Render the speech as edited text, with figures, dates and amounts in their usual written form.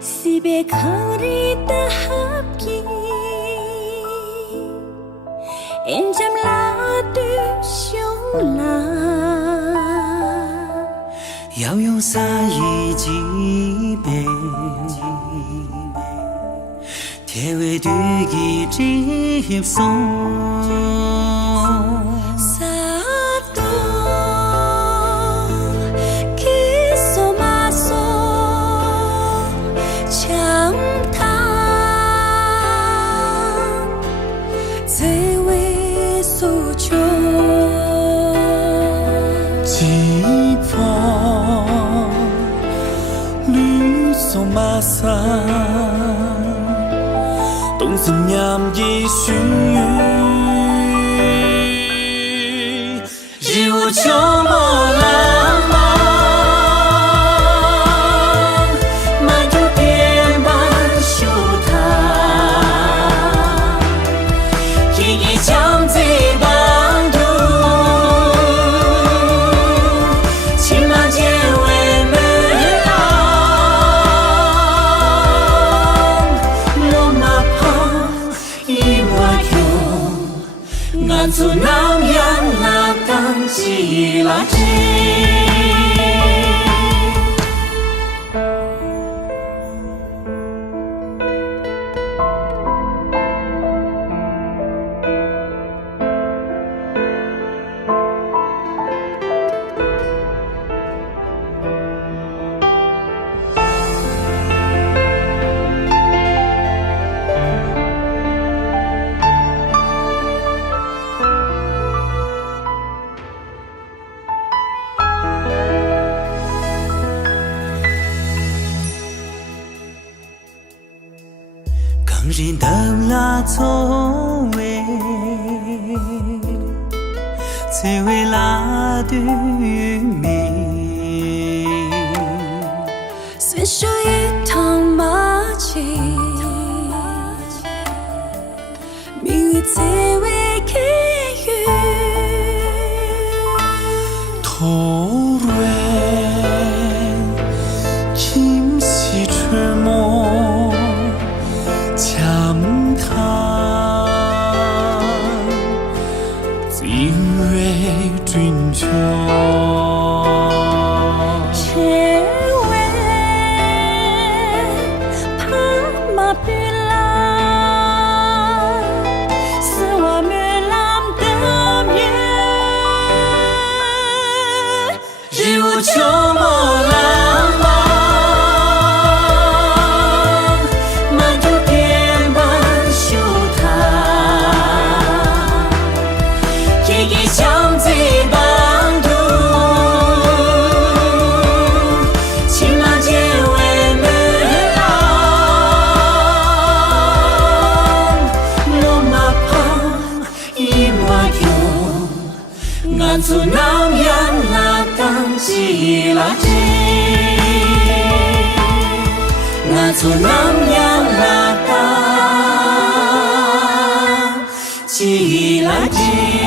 Sibe khari tahapki Enjam la du xiong la 要用三一几杯，天为对一接送。马桑，冬日娘一许，日无秋莫浪漫，满有边半修塔，一一将贼帮助，骑马结为门。 ngàn dù nam yang là tăng chỉ là chi人都拉错位，最为拉对美。虽说一趟马骑，命运最为开予。头蕊kim西春梦。 强叹，今为君囚，且为怕马匹拉，是我们浪的面，日无秋莫浪漫。 ngàn dù nam yang là tăng chỉ là chi ngàn dù nam yang là tăng chỉ là chi